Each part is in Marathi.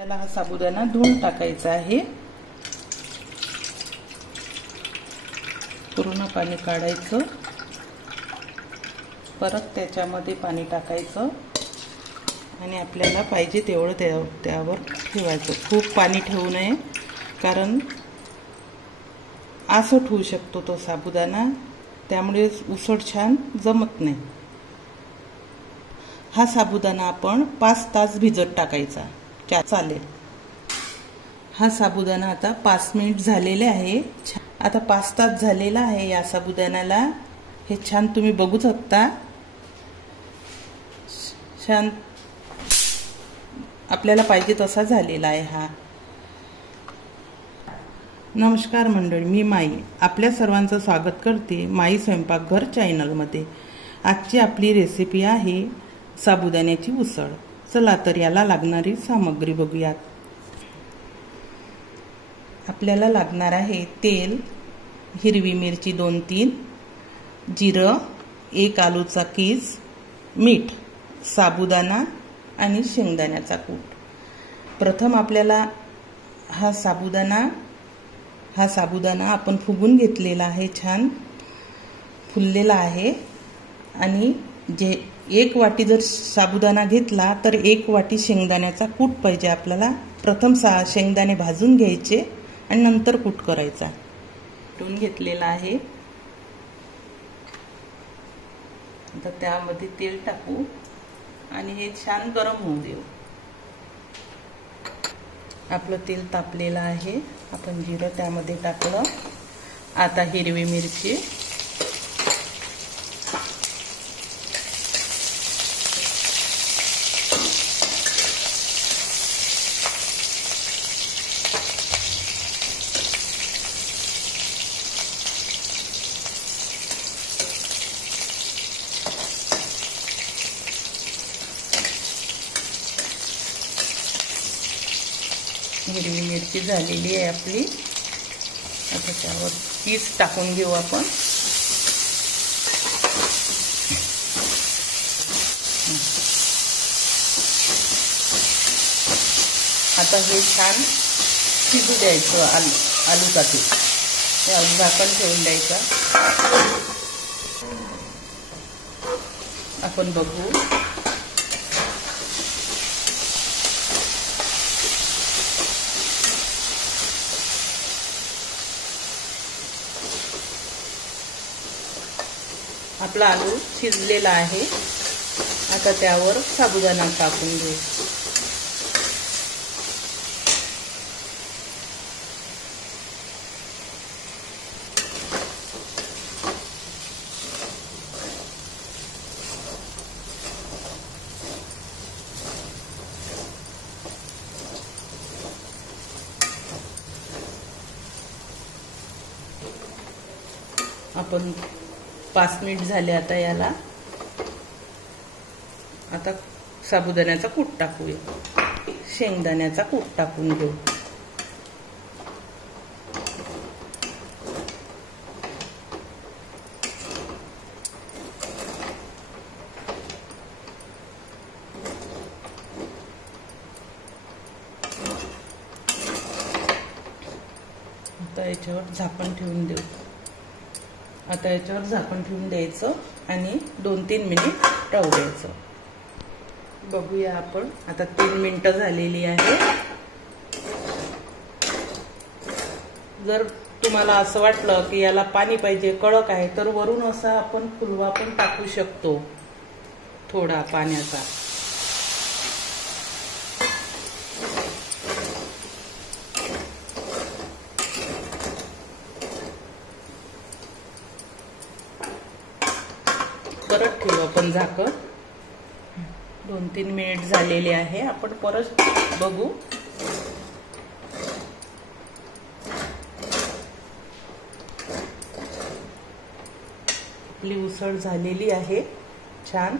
आपल्याला हा साबुदाणा धुवून टाकायचा आहे। पूर्ण पाणी काढायचं, परत त्याच्यामध्ये पाणी टाकायचं आणि आपल्याला पाहिजे तेवढं त्यावर ठेवायचं। खूप पाणी ठेवू नये, कारण आसट होऊ शकतो तो साबुदाणा, त्यामुळे उसळ छान जमत नाही। हा साबुदाणा आपण 5 तास भिजत टाकायचा, चालेल। हा साबुदाणा आता 5 मिनिट झालेले आहे। आता 5 तास झालेला आहे या साबुदाण्याला। हे छान तुम्ही बघू शकता, छान आपल्याला पाहिजे तसा झालेला आहे हा। नमस्कार मंडळी, मी माई आपल्या सर्वांचं स्वागत करते माई स्वयंपाकघर चॅनलमध्ये। आजची आपली रेसिपी आहे साबुदाण्याची उसळ। चला तर याला लागणारी सामग्री बघूयात। आपल्याला लागणार आहे तेल, हिरवी मिरची 2-3, जिरं, 1 आलूचा कीस, मीठ, साबुदाणा आणि शेंगदाण्याचा कूट। प्रथम आपल्याला हा साबुदाणा आपण फुगून घेतलेला आहे, छान फुललेला आहे। आणि जे 1 वाटी जर साबुदाणा घेतला तर 1 वाटी शेंगदाण्याचा कूट पाहिजे आपल्याला। प्रथम शेंगदाणे भाजून घ्यायचे आणि नंतर कूट करायचा। कूटून घेतलेला आहे। आता त्यामध्ये तेल टाकू आणि हे छान गरम होऊ देऊ। आपलं तेल तापलेलं आहे, आपण जिरं त्यामध्ये टाकलं। आता हिरवी मिरची, हिरवी मिरची झालेली आहे आपली। आता त्यावर पीस टाकून घेऊ आपण। आता हे छान शिजू द्यायचं आलूचा पीस। त्यावर झाकण ठेवून द्यायचं। आपण बघू, आपला आलू शिजलेला आहे। आता त्यावर साबुदाणा टाकून घेऊ। आपण 5 मिनिट झाले आता याला। आता साबुदाण्याचा कूट टाकूया, शेंगदाण्याचा कूट टाकून घेऊ। आता याच्यावर झाकण ठेवून देऊ। आता याच्यावर झाकण ठेवून द्यायचं आणि 2-3 मिनिट राहू द्यायचं। बघूया आपण, आता 3 मिनिटं झालेली आहे। जर तुम्हाला असं वाटलं की याला पाणी पाहिजे, कडक आहे, तर वरून असा आपण फुलवा पण टाकू शकतो थोडा पाण्याचा। परत ठेवू आपण झाकण। 2-3 मिनिट झालेले आहे, आपण परत बघू। आपली उसळ झालेली आहे छान।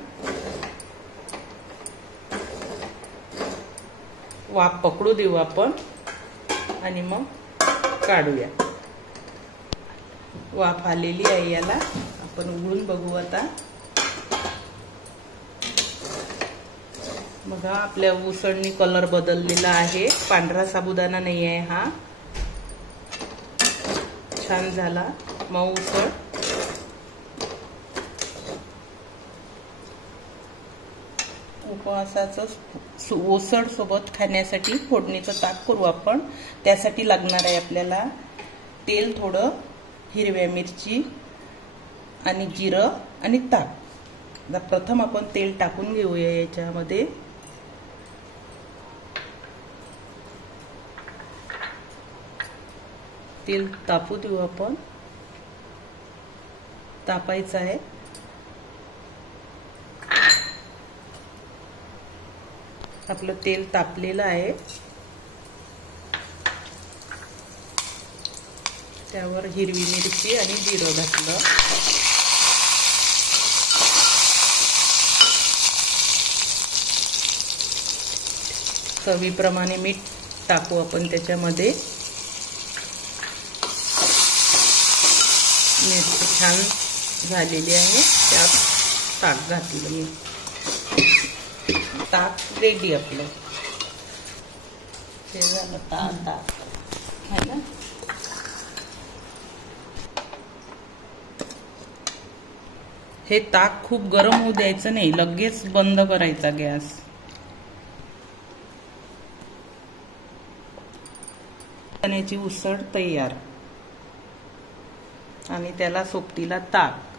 वाफ पकडू देऊ आपण आणि मग काढूया। वाफ आलेली आहे याला, आपण उघडून बघू आता। बघा आपल्या उसळनी कलर बदललेला आहे, पांढरा साबुदाणा नाही आहे हा. छान झाला मऊ उसळ. उपवासाचं उसळ सोबत खाण्यासाठी फोडणीचं ताक करू आपण. त्यासाठी लागणार आहे आपल्याला तेल थोडं, हिरव्या मिरची आणि जिरं आणि ताक. प्रथम आपण तेल टाकून घेऊया याच्यामध्ये. तेल तापू देऊ आपण. तापायचं आहे. आपलं तेल तापलेलं आहे. त्यावर हिरवी मिरची आणि जिरं घातलं. चवीप्रमाणे मीठ टाकू आपण त्याच्यामध्ये. मिरची छान झालेली आहे. त्यात ताक घातलं मी. ताक रेडी आपलं. हे झालं ताक है ना. हे ताक खूप गरम होऊ द्यायचं नाही, लगेच बंद करायचा गॅस. चण्याची उसळ तयार. आणि त्याला सोबतीला ताक.